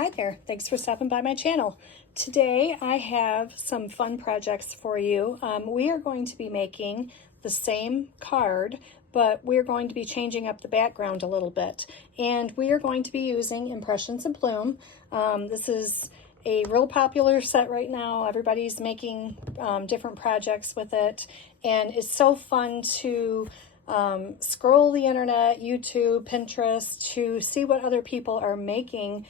Hi there, thanks for stopping by my channel. Today I have some fun projects for you. We are going to be making the same card, but we're going to be changing up the background a little bit. And we are going to be using Impressions Abloom. This is a real popular set right now. Everybody's making different projects with it, and it's so fun to scroll the internet, YouTube, Pinterest, to see what other people are making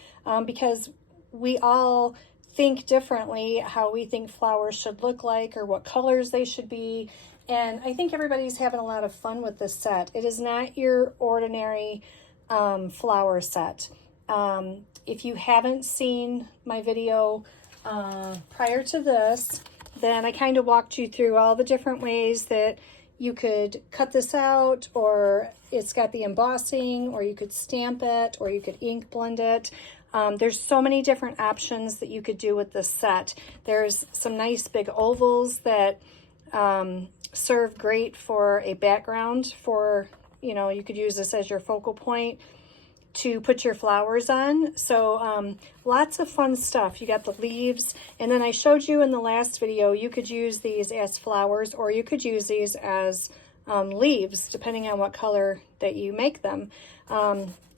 because we all think differently how we think flowers should look like or what colors they should be. And I think everybody's having a lot of fun with this set. It is not your ordinary flower set. If you haven't seen my video prior to this, then I kind of walked you through all the different ways that you could cut this out, or it's got the embossing, or you could stamp it, or you could ink blend it. There's so many different options that you could do with this set. There's some nice big ovals that serve great for a background for, you could use this as your focal point to put your flowers on. So lots of fun stuff. You got the leaves, and then I showed you in the last video, you could use these as flowers, or you could use these as leaves, depending on what color that you make them.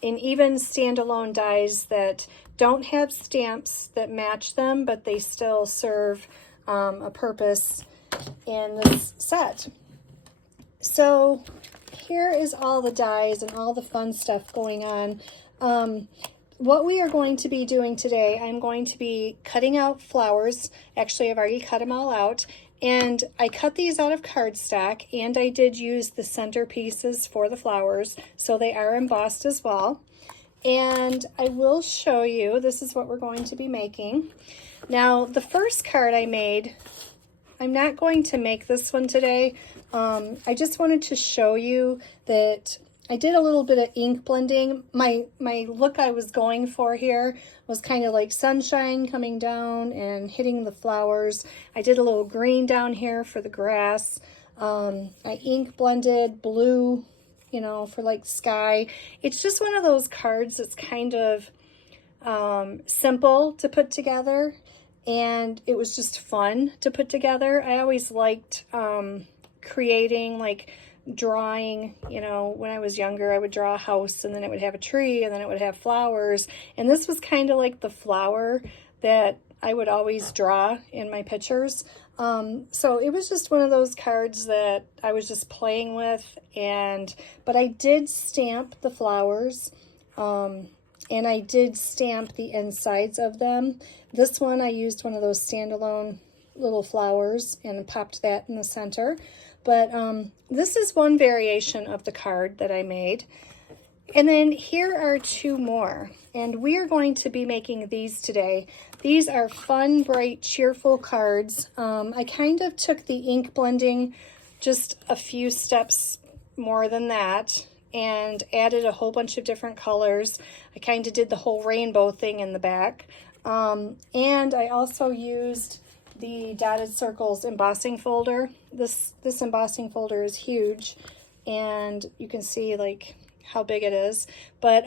And even standalone dies that don't have stamps that match them, but they still serve a purpose in this set. So here is all the dies and all the fun stuff going on. What we are going to be doing today, I'm going to be cutting out flowers. Actually, I've already cut them all out. And I cut these out of cardstock, and I did use the center pieces for the flowers, so they are embossed as well. And I will show you, this is what we're going to be making. Now, the first card I made, I'm not going to make this one today. I just wanted to show you that I did a little bit of ink blending. My look I was going for here was kind of like sunshine coming down and hitting the flowers. I did a little green down here for the grass. I ink blended blue, for like sky. It's just one of those cards that's kind of simple to put together, and it was just fun to put together. I always liked creating, like drawing, when I was younger, I would draw a house, and then it would have a tree, and then it would have flowers. And this was kind of like the flower that I would always draw in my pictures. So it was just one of those cards that I was just playing with, but I did stamp the flowers, and I did stamp the insides of them. This one, I used one of those standalone little flowers and popped that in the center. But this is one variation of the card that I made. And then here are two more, and we are going to be making these today. These are fun, bright, cheerful cards. I kind of took the ink blending just a few steps more than that and added a whole bunch of different colors. I kind of did the whole rainbow thing in the back. And I also used the dotted circles embossing folder. This embossing folder is huge, and you can see like how big it is. But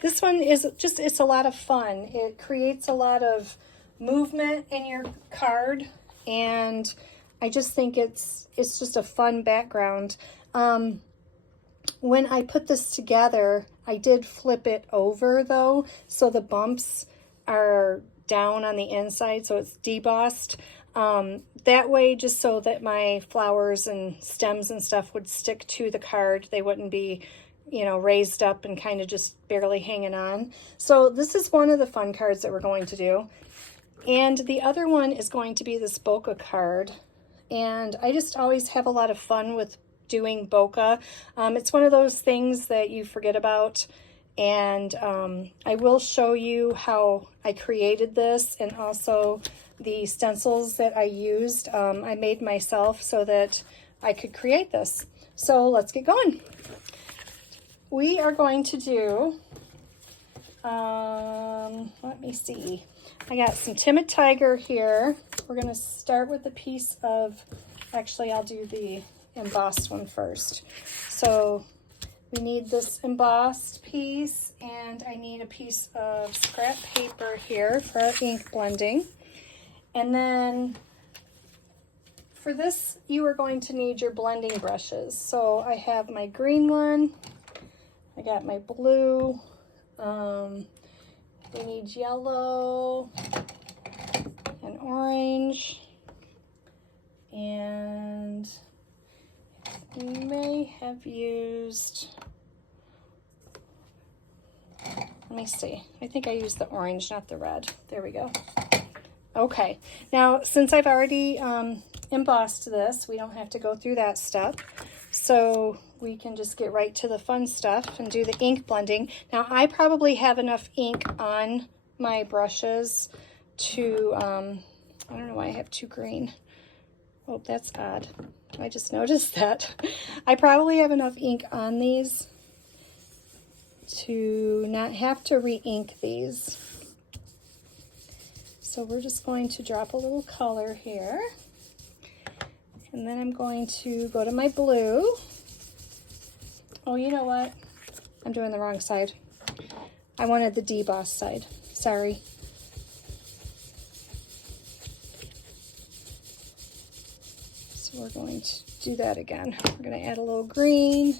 this one is just, it's a lot of fun. It creates a lot of movement in your card, and I just think it's just a fun background. When I put this together, I did flip it over though, so the bumps are down on the inside, so it's debossed. That way, just so that my flowers and stems and stuff would stick to the card. They wouldn't be, raised up and kind of just barely hanging on. So this is one of the fun cards that we're going to do. And the other one is going to be this bokeh card. And I just always have a lot of fun with doing bokeh. It's one of those things that you forget about. And I will show you how I created this, and also the stencils that I used. I made myself so that I could create this. So let's get going. We are going to do, let me see. I got some Timid Tiger here. We're going to start with a piece of, actually I'll do the embossed one first. So We need this embossed piece, and I need a piece of scrap paper here for our ink blending. And then for this, you are going to need your blending brushes. So I have my green one, I got my blue, we need yellow and orange, and we may have used, let me see, I think I used the orange, not the red. There we go. Okay, now since I've already embossed this, we don't have to go through that step. So we can just get right to the fun stuff and do the ink blending. Now I probably have enough ink on my brushes to, I don't know why I have two green. Oh, that's odd. I just noticed that. I probably have enough ink on these to not have to re-ink these. So we're just going to drop a little color here. And then I'm going to go to my blue. Oh, you know what? I'm doing the wrong side. I wanted the deboss side. Sorry. So we're going to do that again. We're going to add a little green.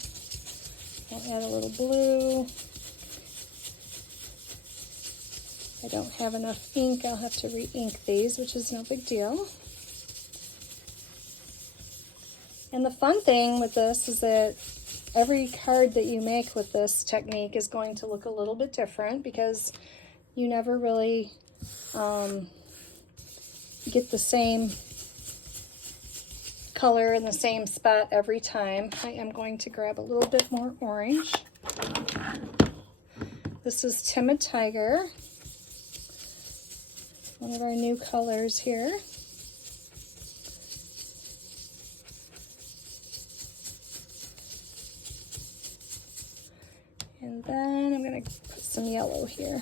I'll add a little blue. I don't have enough ink. I'll have to re-ink these, which is no big deal. And the fun thing with this is that every card that you make with this technique is going to look a little bit different, because you never really get the same color in the same spot every time. I am going to grab a little bit more orange. This is Timid Tiger, one of our new colors here. And then I'm going to put some yellow here.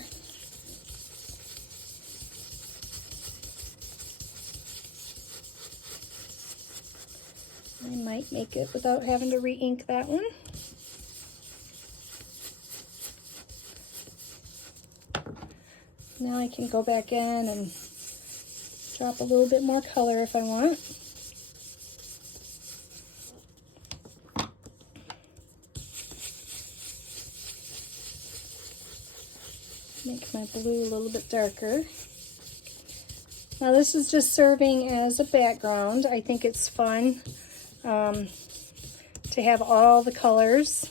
I might make it without having to re-ink that one. Now I can go back in and drop a little bit more color if I want. Make my blue a little bit darker. Now this is just serving as a background. I think it's fun to have all the colors.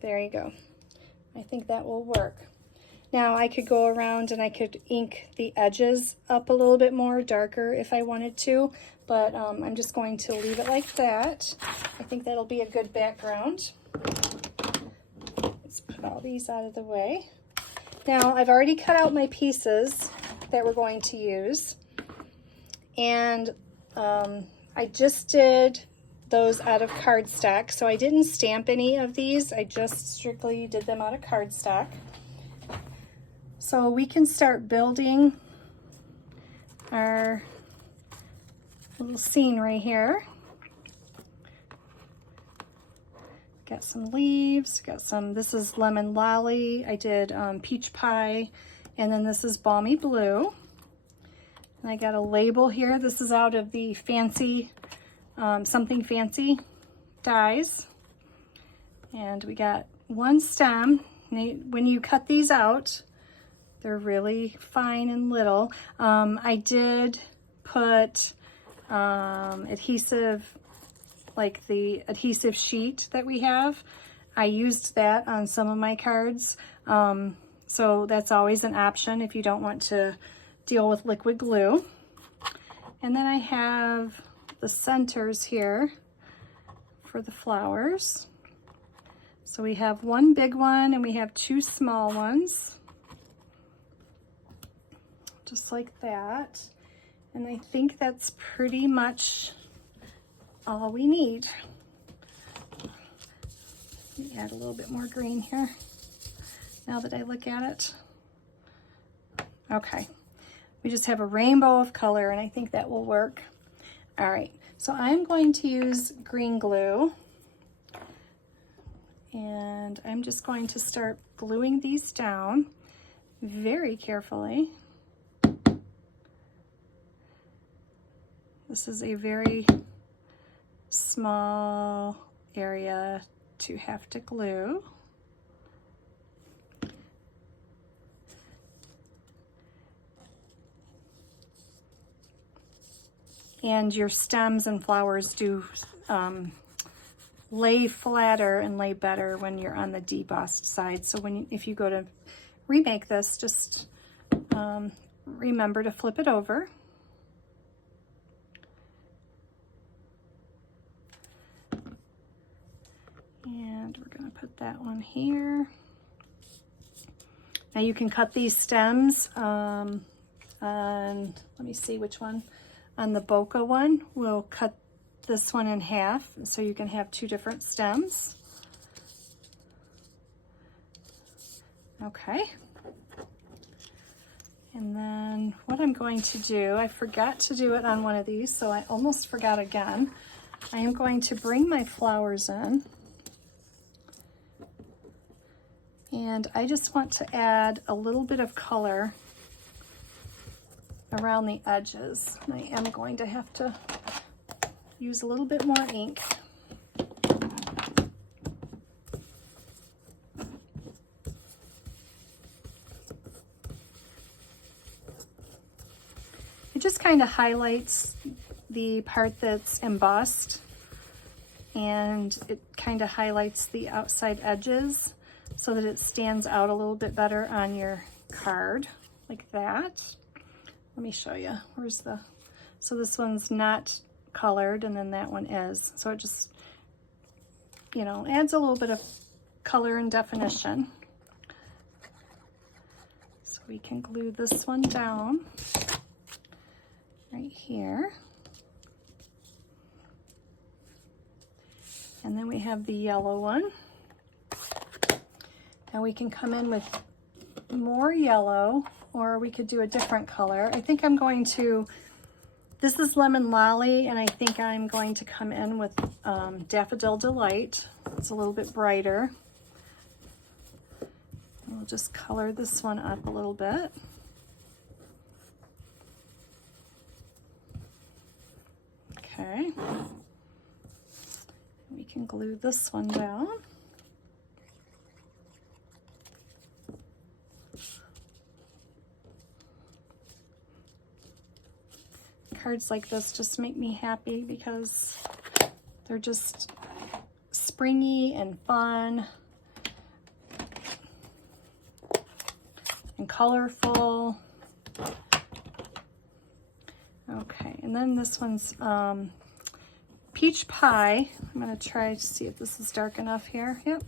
There you go. I think that will work. Now I could go around and I could ink the edges up a little bit more darker if I wanted to, but I'm just going to leave it like that. I think that'll be a good background. Let's put all these out of the way. Now I've already cut out my pieces that we're going to use, and I just did those out of cardstock, so I didn't stamp any of these. I just strictly did them out of cardstock. So we can start building our little scene right here. Got some leaves, got some, this is Lemon Lolly, I did Peach Pie, and then this is Balmy Blue. And I got a label here. This is out of the Fancy, Something Fancy dies. And we got one stem. When you cut these out, they're really fine and little. I did put adhesive, like the adhesive sheet that we have. I used that on some of my cards. So that's always an option if you don't want to deal with liquid glue. And then I have the centers here for the flowers. So we have one big one and we have two small ones, just like that. And I think that's pretty much all we need. Let me add a little bit more green here now that I look at it. Okay, we just have a rainbow of color and I think that will work. All right, So I'm going to use green glue, and I'm just going to start gluing these down very carefully. This is a very small area to have to glue. And your stems and flowers do lay flatter and lay better when you're on the debossed side. So if you go to remake this, just remember to flip it over. And we're going to put that one here. Now you can cut these stems on, let me see which one. On the bokeh one, we'll cut this one in half so you can have two different stems. Okay. And then what I'm going to do, I forgot to do it on one of these, so I almost forgot again. I am going to bring my flowers in. And I just want to add a little bit of color around the edges. I am going to have to use a little bit more ink. It just kind of highlights the part that's embossed, and it kind of highlights the outside edges so that it stands out a little bit better on your card, like that. Let me show you. So this one's not colored, and then that one is. So it just, adds a little bit of color and definition. So we can glue this one down right here. And then we have the yellow one. Now we can come in with more yellow, or we could do a different color. I think I'm going to, this is Lemon Lolly, and I think I'm going to come in with Daffodil Delight. It's a little bit brighter. We'll just color this one up a little bit. Okay. We can glue this one down. Cards like this just make me happy because they're just springy and fun and colorful. Okay, and then this one's peach pie. I'm going to try to see if this is dark enough here. Yep.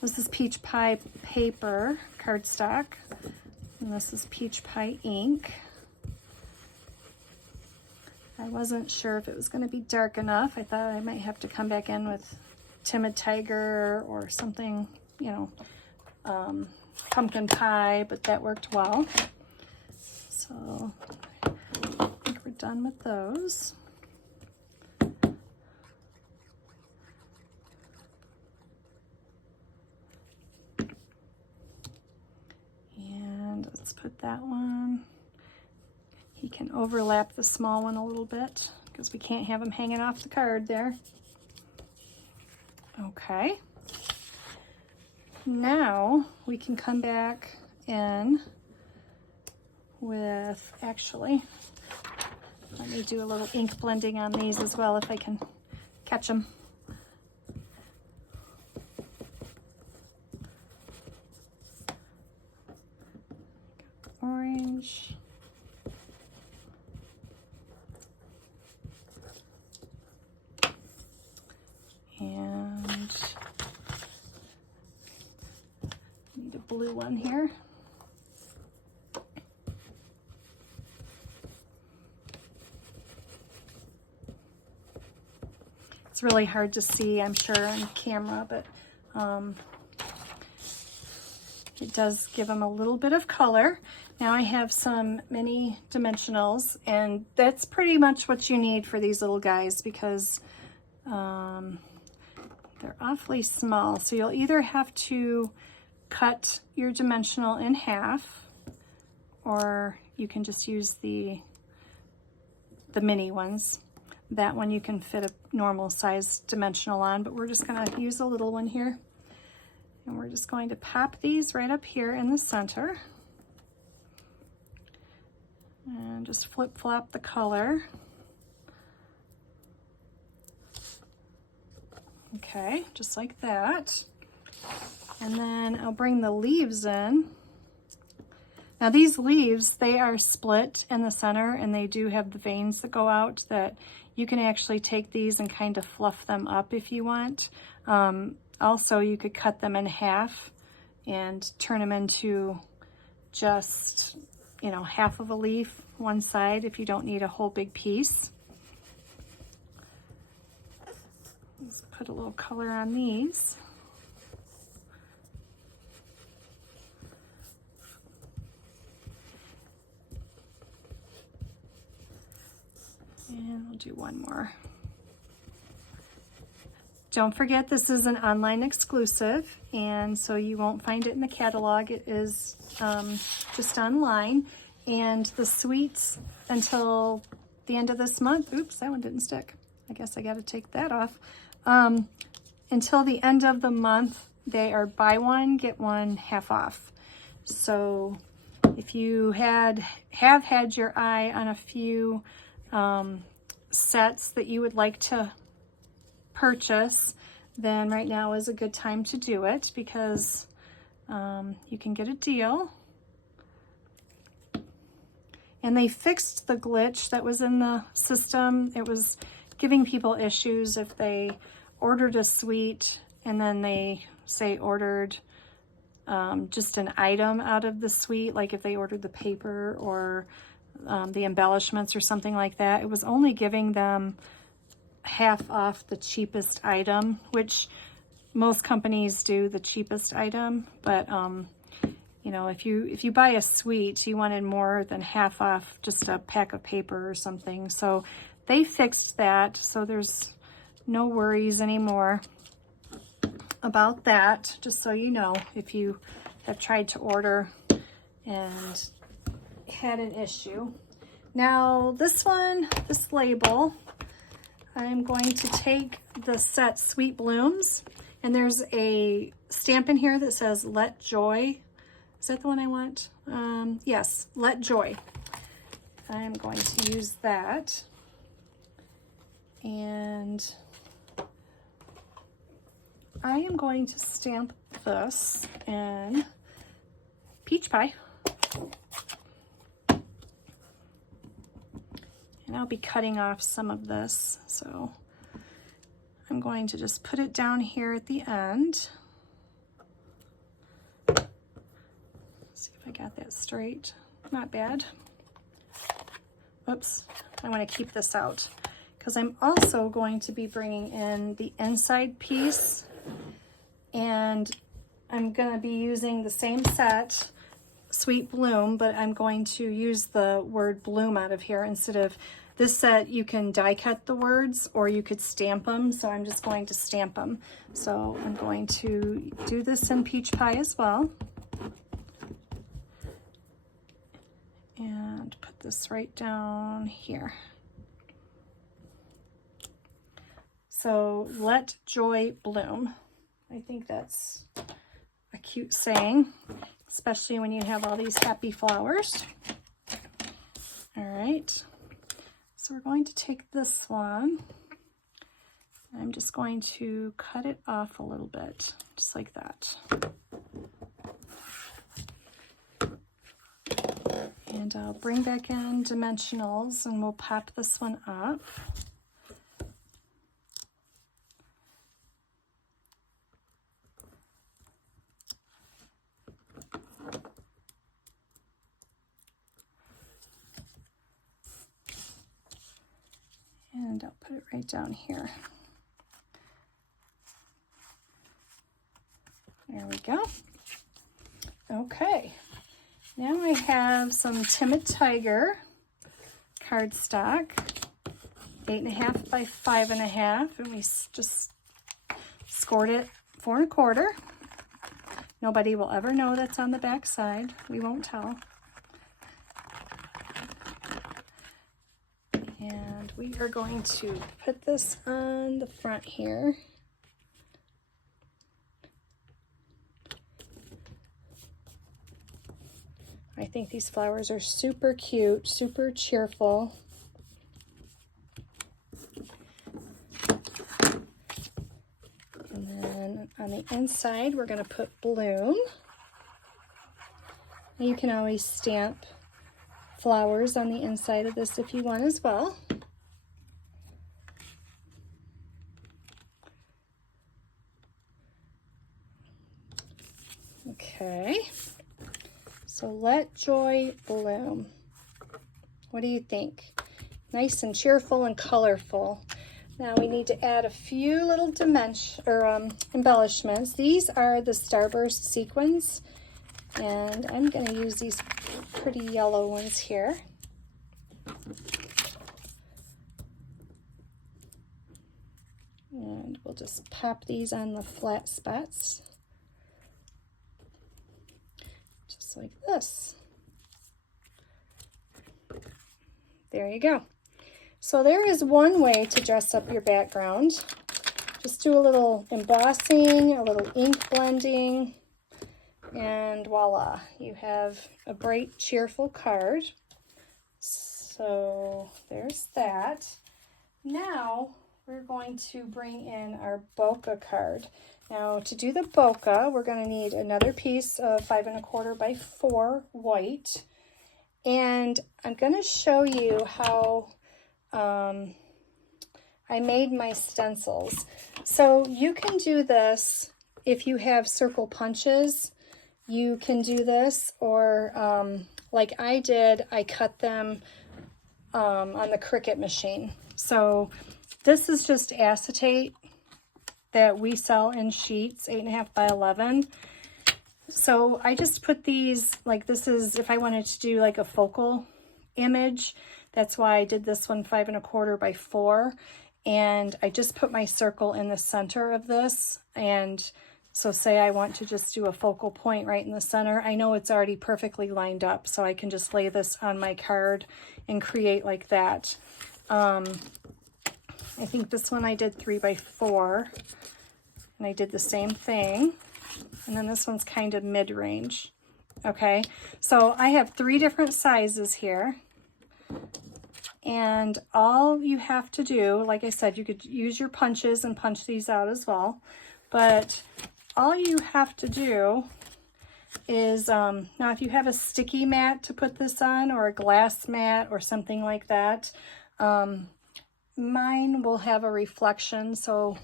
This is peach pie paper cardstock, and this is peach pie ink. I wasn't sure if it was going to be dark enough. I thought I might have to come back in with Timid Tiger or something, pumpkin pie, but that worked well. So I think we're done with those. And let's put that one. He can overlap the small one a little bit because we can't have him hanging off the card there. Okay. Now we can come back in with, actually, let me do a little ink blending on these as well if I can catch them. Orange. And need a blue one here. It's really hard to see, I'm sure, on camera, but It does give them a little bit of color. Now I have some mini dimensionals, and that's pretty much what you need for these little guys because they're awfully small. So you'll either have to cut your dimensional in half, or you can just use the mini ones. That one you can fit a normal size dimensional on, but we're just gonna use a little one here. And we're just going to pop these right up here in the center. And just flip-flop the color. Okay, just like that. And then I'll bring the leaves in. Now these leaves, they are split in the center, and they do have the veins that go out that you can actually take these and kind of fluff them up if you want. Also, you could cut them in half and turn them into just, you know, half of a leaf, one side, if you don't need a whole big piece. Let's put a little color on these. And we'll do one more. Don't forget, this is an online exclusive, and so you won't find it in the catalog. It is just online. And the sweets until the end of this month, oops, that one didn't stick. I guess I got to take that off. Until the end of the month, they are buy one, get one half off. So if you have had your eye on a few sets that you would like to purchase, then right now is a good time to do it because you can get a deal. And they fixed the glitch that was in the system. It was giving people issues if they ordered a suite and then they say ordered just an item out of the suite, like if they ordered the paper or the embellishments or something like that. It was only giving them half off the cheapest item, which most companies do the cheapest item, but you know, if you buy a suite, you wanted more than half off just a pack of paper or something. So they fixed that, so there's no worries anymore about that, just so you know, if you have tried to order and had an issue. Now this one, this label, I'm going to take the set Sweet Blooms, and there's a stamp in here that says Let Joy. Is that the one I want? Yes, Let Joy. I'm going to use that. And I am going to stamp this in Peach Pie. And I'll be cutting off some of this, so I'm going to just put it down here at the end. See if I got that straight. Not bad. Oops, I want to keep this out because I'm also going to be bringing in the inside piece, and I'm going to be using the same set, Sweet Bloom, but I'm going to use the word bloom out of here instead of this set. You can die cut the words or you could stamp them, so I'm just going to stamp them. So I'm going to do this in Peach Pie as well. And put this right down here. So Let Joy Bloom. I think that's a cute saying, especially when you have all these happy flowers. All right, so we're going to take this one. I'm just going to cut it off a little bit, just like that. And I'll bring back in dimensionals and we'll pop this one up. And I'll put it right down here. There we go. Okay, now I have some Timid Tiger cardstock, 8.5 by 5.5, and we just scored it 4 1/4. Nobody will ever know that's on the back side. We won't tell. And we are going to put this on the front here. I think these flowers are super cute, super cheerful. And then on the inside, we're going to put Bloom. You can always stamp flowers on the inside of this if you want as well. Okay. So let joy bloom. What do you think? Nice and cheerful and colorful. Now we need to add a few little embellishments. These are the Starburst sequins, and I'm going to use these pretty yellow ones here. And we'll just pop these on the flat spots. Just like this. There you go. So there is one way to dress up your background. Just do a little embossing, a little ink blending, and voila, you have a bright, cheerful card. So there's that. Now we're going to bring in our bokeh card. Now to do the bokeh, we're going to need another piece of 5 1/4 by 4 white. And I'm going to show you how I made my stencils. So you can do this if you have circle punches. You can do this, or like I did, I cut them on the Cricut machine. So this is just acetate that we sell in sheets, 8.5 by 11. So I just put these, like this is if I wanted to do like a focal image. That's why I did this one 5 1/4 by 4. And I just put my circle in the center of this. And so say I want to just do a focal point right in the center. I know it's already perfectly lined up, so I can just lay this on my card and create like that. I think this one I did 3 by 4. And I did the same thing. And then this one's kind of mid-range. Okay, so I have 3 different sizes here. And all you have to do, like I said, you could use your punches and punch these out as well. But all you have to do is, now if you have a sticky mat to put this on, or a glass mat or something like that, mine will have a reflection. So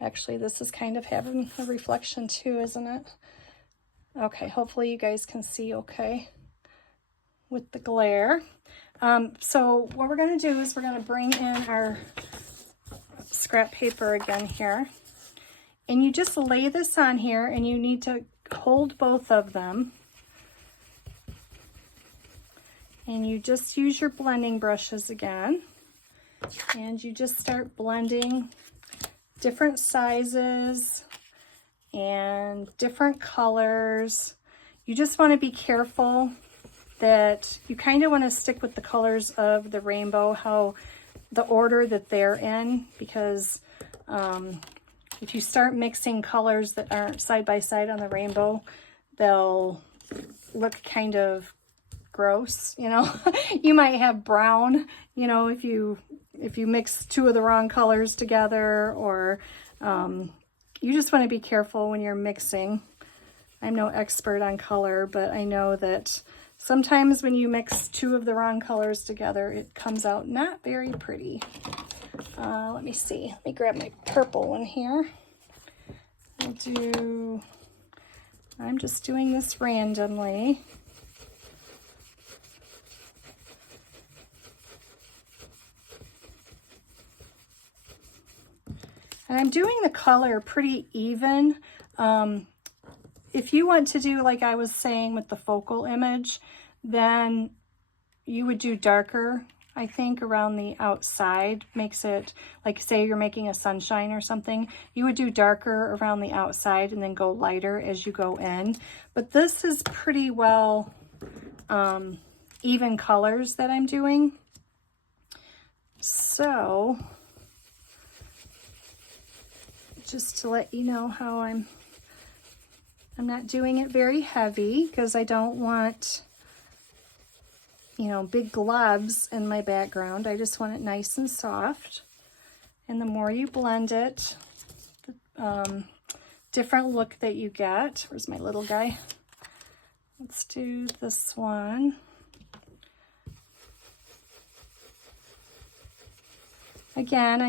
actually this is kind of having a reflection too, isn't it? Okay, hopefully you guys can see okay with the glare. So what we're going to do is we're going to bring in our scrap paper again here. And you just lay this on here, and you need to hold both of them. And you just use your blending brushes again. And you just start blending different sizes and different colors. You just want to be careful that you kind of want to stick with the colors of the rainbow, how the order that they're in, because if you start mixing colors that aren't side by side on the rainbow, they'll look kind of gross, you know. You might have brown, you know, if you mix 2 of the wrong colors together, or you just want to be careful when you're mixing. I'm no expert on color, but I know that sometimes when you mix 2 of the wrong colors together, it comes out not very pretty. Let me see. Let me grab my purple one here. I'm just doing this randomly. And I'm doing the color pretty even. if you want to do like I was saying with the focal image, then you would do darker, I think, around the outside. Makes it, like say you're making a sunshine or something, you would do darker around the outside and then go lighter as you go in. But this is pretty well even colors that I'm doing. So just to let you know how I'm not doing it very heavy because I don't want, you know, big globs in my background. I just want it nice and soft. And the more you blend it, the different look that you get. Where's my little guy? Let's do this one. Again,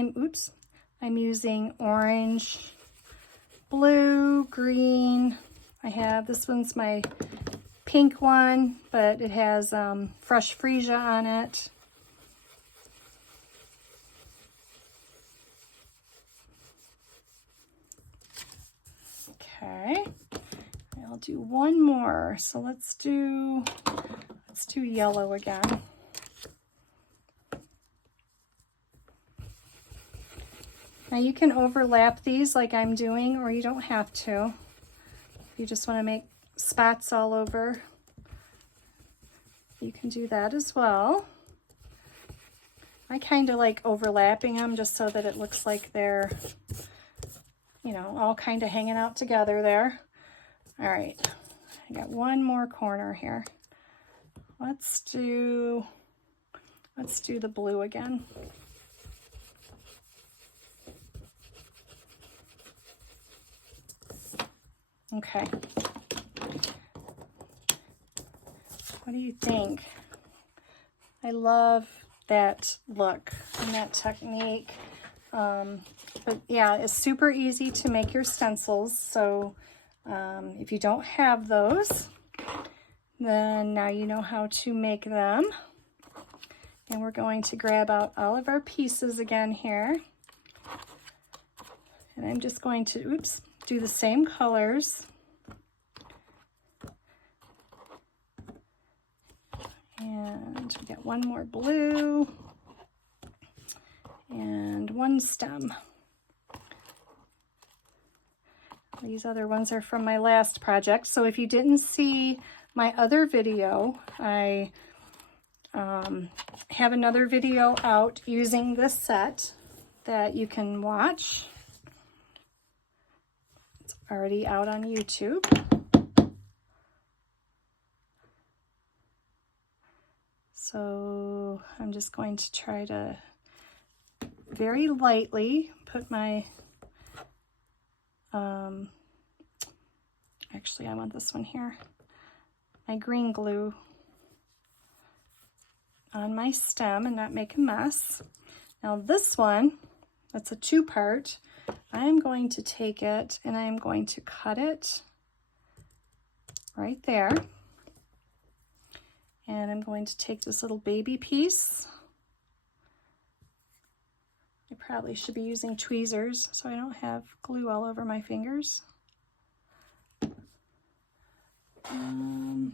I'm using orange, blue, green. I have, this one's my pink one, but it has fresh freesia on it. Okay, I'll do one more. So let's do yellow again. Now you can overlap these like I'm doing, or you don't have to. If you just want to make spots all over, you can do that as well. I kind of like overlapping them just so that it looks like they're, you know, all kind of hanging out together there. All right, I got one more corner here. Let's do the blue again. Okay. What do you think? I love that look and that technique. But yeah, it's super easy to make your stencils. So if you don't have those, then now you know how to make them. And we're going to grab out all of our pieces again here. And I'm just going to, do the same colors. And we got one more blue and one stem. These other ones are from my last project. So if you didn't see my other video, I have another video out using this set that you can watch. It's already out on YouTube. So I'm just going to try to very lightly put my, actually I want this one here, my green glue on my stem and not make a mess. Now this one, that's a two-part. I'm going to take it and I'm going to cut it right there. And I'm going to take this little baby piece. I probably should be using tweezers so I don't have glue all over my fingers. Let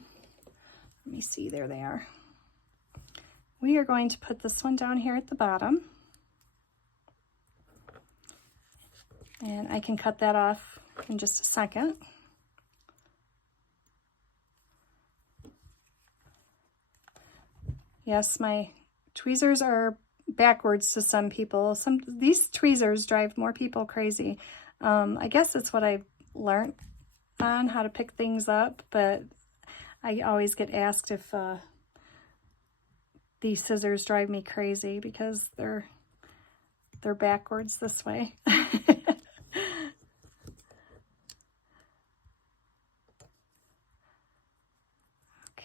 me see, there they are. We are going to put this one down here at the bottom. And I can cut that off in just a second. Yes, my tweezers are backwards to some people. These tweezers drive more people crazy. I guess it's what I've learned on how to pick things up, but I always get asked if these scissors drive me crazy because they're backwards this way.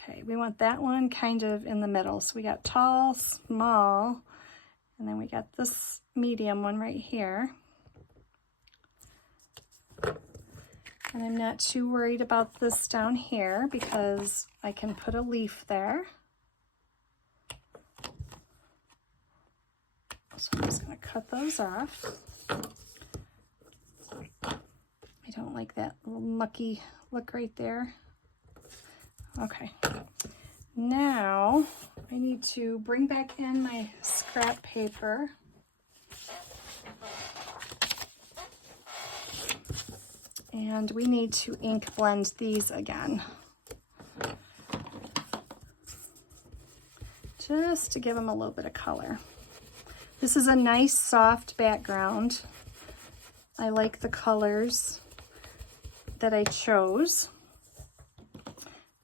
Okay, we want that one kind of in the middle. So we got tall, small, and then we got this medium one right here. And I'm not too worried about this down here because I can put a leaf there. So I'm just going to cut those off. I don't like that little mucky look right there. Okay. Now I need to bring back in my scrap paper. And we need to ink blend these again, just to give them a little bit of color. This is a nice soft background. I like the colors that I chose.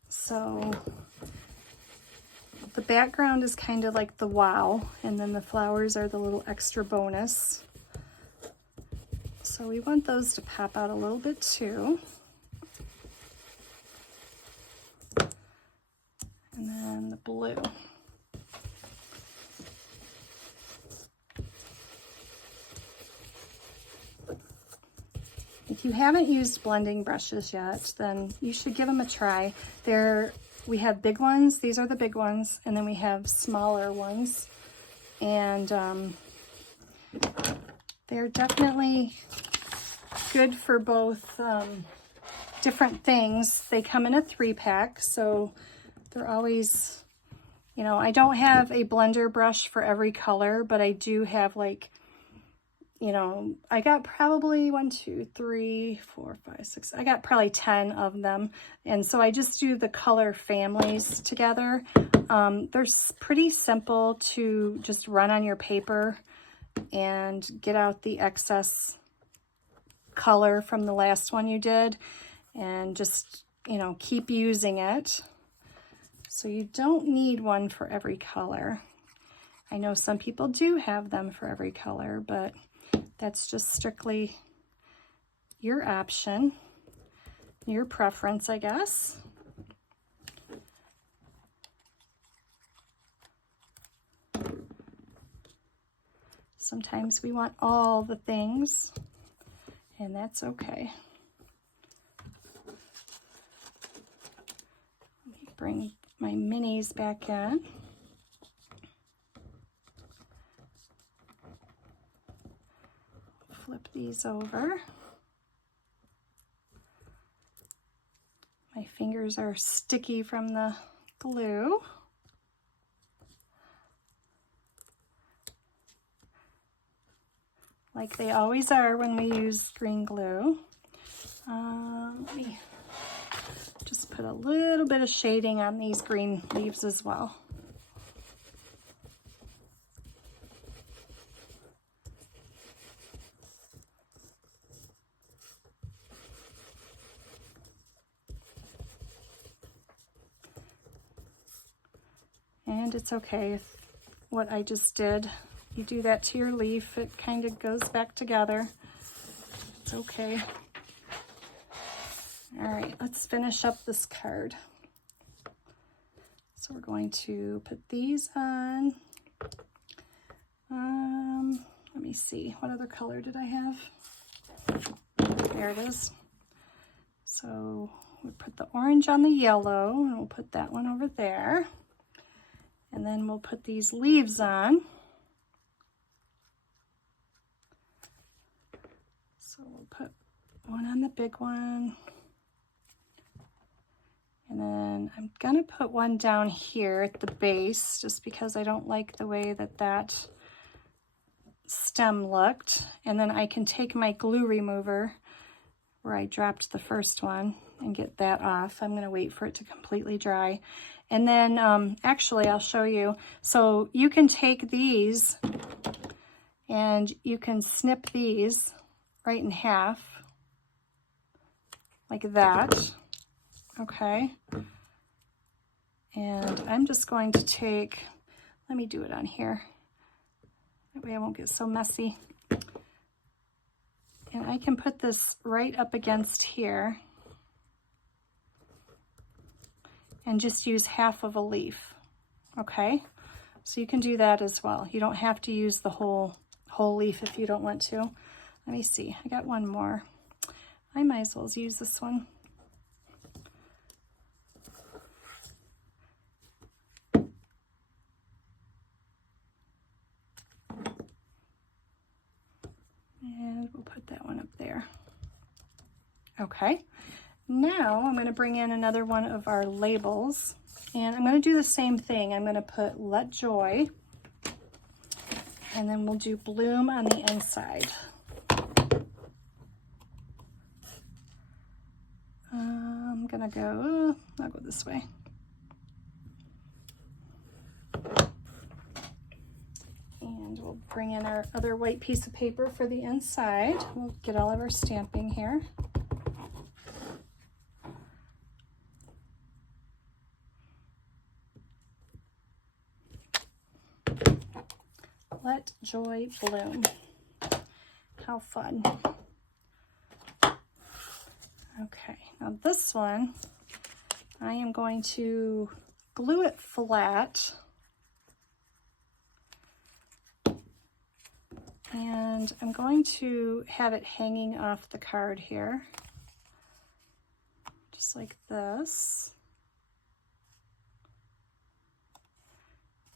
So the background is kind of like the wow, and then the flowers are the little extra bonus. So we want those to pop out a little bit too. And then the blue. If you haven't used blending brushes yet, then you should give them a try. We have big ones, these are the big ones, and then we have smaller ones. And they're definitely good for both different things. They come in a 3-pack, so they're always, you know, I don't have a blender brush for every color, but I do have, like, you know, I got probably 1, 2, 3, 4, 5, 6. I got probably 10 of them. And so I just do the color families together. They're pretty simple to just run on your paper and get out the excess color from the last one you did, and just, you know, keep using it. So you don't need one for every color. I know some people do have them for every color, but that's just strictly your option, your preference, I guess. Sometimes we want all the things, and that's okay. Let me bring my minis back in. Flip these over. My fingers are sticky from the glue. Like they always are when we use green glue. Let me just put a little bit of shading on these green leaves as well. And it's okay if what I just did, you do that to your leaf, it kind of goes back together. It's okay. All right, let's finish up this card. So we're going to put these on. Let me see, what other color did I have? There it is. So we'll put the orange on the yellow, and we'll put that one over there. And then we'll put these leaves on. So we'll put one on the big one. And then I'm gonna put one down here at the base, just because I don't like the way that that stem looked. And then I can take my glue remover where I dropped the first one and get that off. I'm gonna wait for it to completely dry. And then actually I'll show you. So you can take these and you can snip these right in half like that. Okay. And I'm just going to take, let me do it on here. That way I won't get so messy. And I can put this right up against here and just use half of a leaf. Okay. So you can do that as well. You don't have to use the whole leaf if you don't want to. Let me see. I got one more. I might as well use this one. And we'll put that one up there. Okay, now I'm going to bring in another one of our labels, and I'm going to do the same thing. I'm going to put Let Joy, and then we'll do Bloom on the inside. I'm going to go, I'll go this way. And we'll bring in our other white piece of paper for the inside. We'll get all of our stamping here. Let Joy Bloom. How fun. Okay, now this one, I am going to glue it flat. And I'm going to have it hanging off the card here, just like this.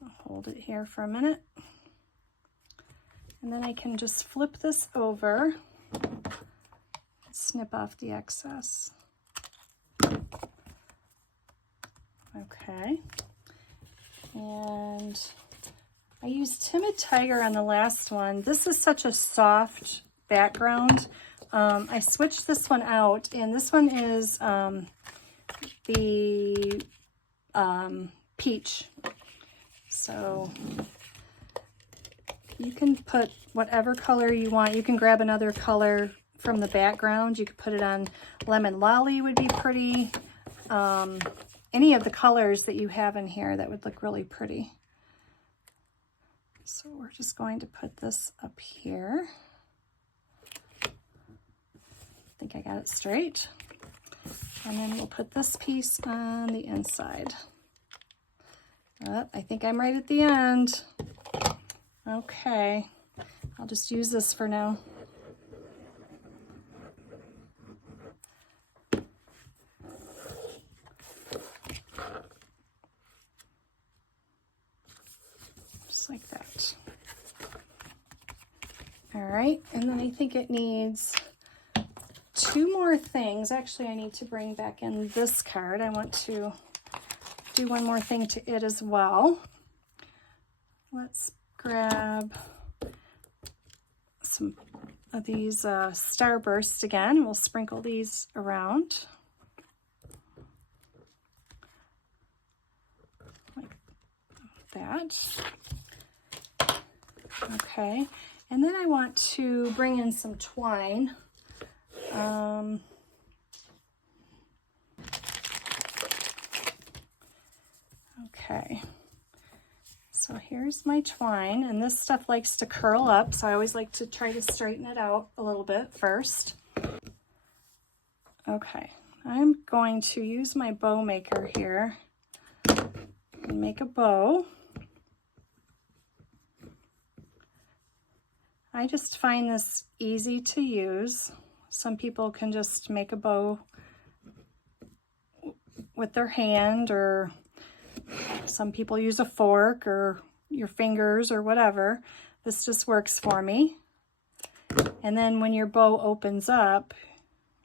I'll hold it here for a minute. And then I can just flip this over, snip off the excess. Okay. And I used Timid Tiger on the last one. This is such a soft background. I switched this one out, and this one is the peach. So you can put whatever color you want. You can grab another color from the background. You could put it on Lemon Lolly would be pretty. Any of the colors that you have in here that would look really pretty. So we're just going to put this up here. I think I got it straight. And then we'll put this piece on the inside. Oh, I think I'm right at the end. Okay, I'll just use this for now. Just like that. All right, and then I think it needs two more things. Actually, I need to bring back in this card. I want to do one more thing to it as well. Let's grab some of these Starburst again. We'll sprinkle these around. Like that. Okay, and then I want to bring in some twine. Okay, so here's my twine, and this stuff likes to curl up, so I always like to try to straighten it out a little bit first. Okay, I'm going to use my bow maker here and make a bow. I just find this easy to use. Some people can just make a bow with their hand, or some people use a fork or your fingers or whatever. This just works for me. And then when your bow opens up,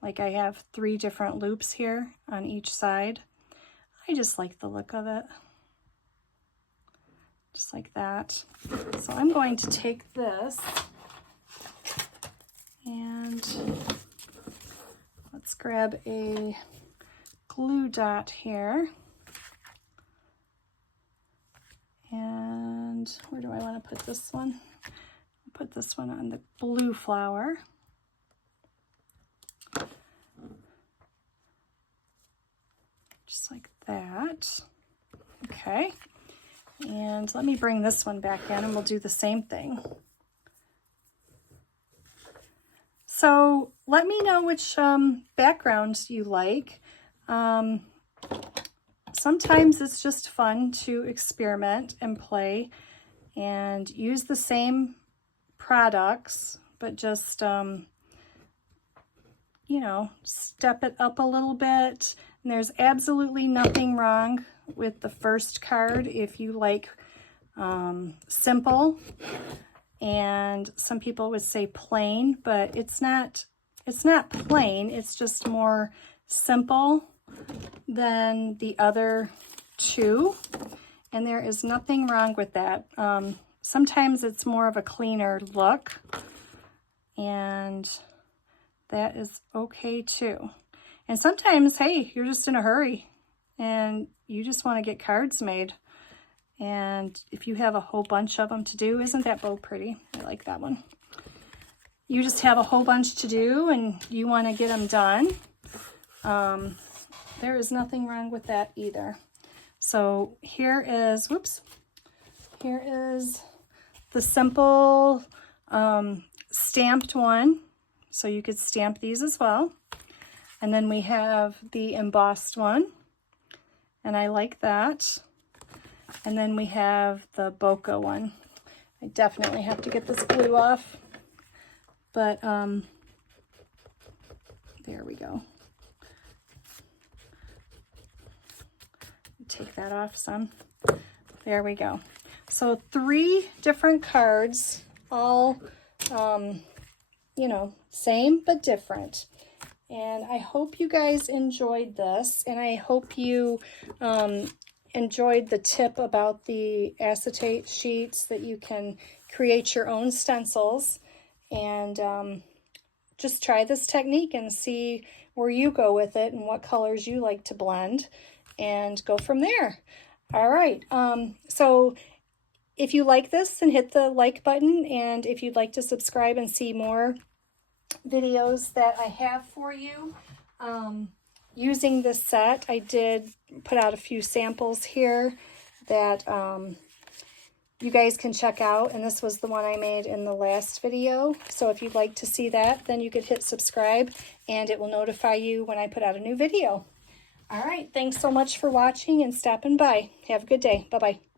like I have 3 different loops here on each side, I just like the look of it. Just like that. So I'm going to take this and let's grab a glue dot here. And where do I want to put this one? I'll put this one on the blue flower. Just like that. Okay. And let me bring this one back in and we'll do the same thing. So let me know which backgrounds you like. Sometimes it's just fun to experiment and play and use the same products, but just, you know, step it up a little bit. And there's absolutely nothing wrong with the first card if you like simple. And some people would say plain, but it's not it's not plain, it's just more simple than the other two. And there is nothing wrong with that. Sometimes it's more of a cleaner look, and that is okay too. And sometimes, hey, you're just in a hurry and you just want to get cards made. And if you have a whole bunch of them to do, isn't that bow pretty? I like that one. You just have a whole bunch to do and you want to get them done. There is nothing wrong with that either. So here is, whoops, here is the simple stamped one. So you could stamp these as well. And then we have the embossed one, and I like that. And then we have the bokeh one. I definitely have to get this glue off, but there we go. Take that off some. There we go. So 3 different cards, all, you know, same but different. And I hope you guys enjoyed this, and I hope you enjoyed the tip about the acetate sheets that you can create your own stencils. And just try this technique and see where you go with it and what colors you like to blend, and go from there. All right, so if you like this, then hit the like button, and if you'd like to subscribe and see more videos that I have for you using this set, I did put out a few samples here that you guys can check out, and this was the one I made in the last video. So if you'd like to see that, then you could hit subscribe and it will notify you when I put out a new video. All right, thanks so much for watching and stopping by. Have a good day. Bye-bye.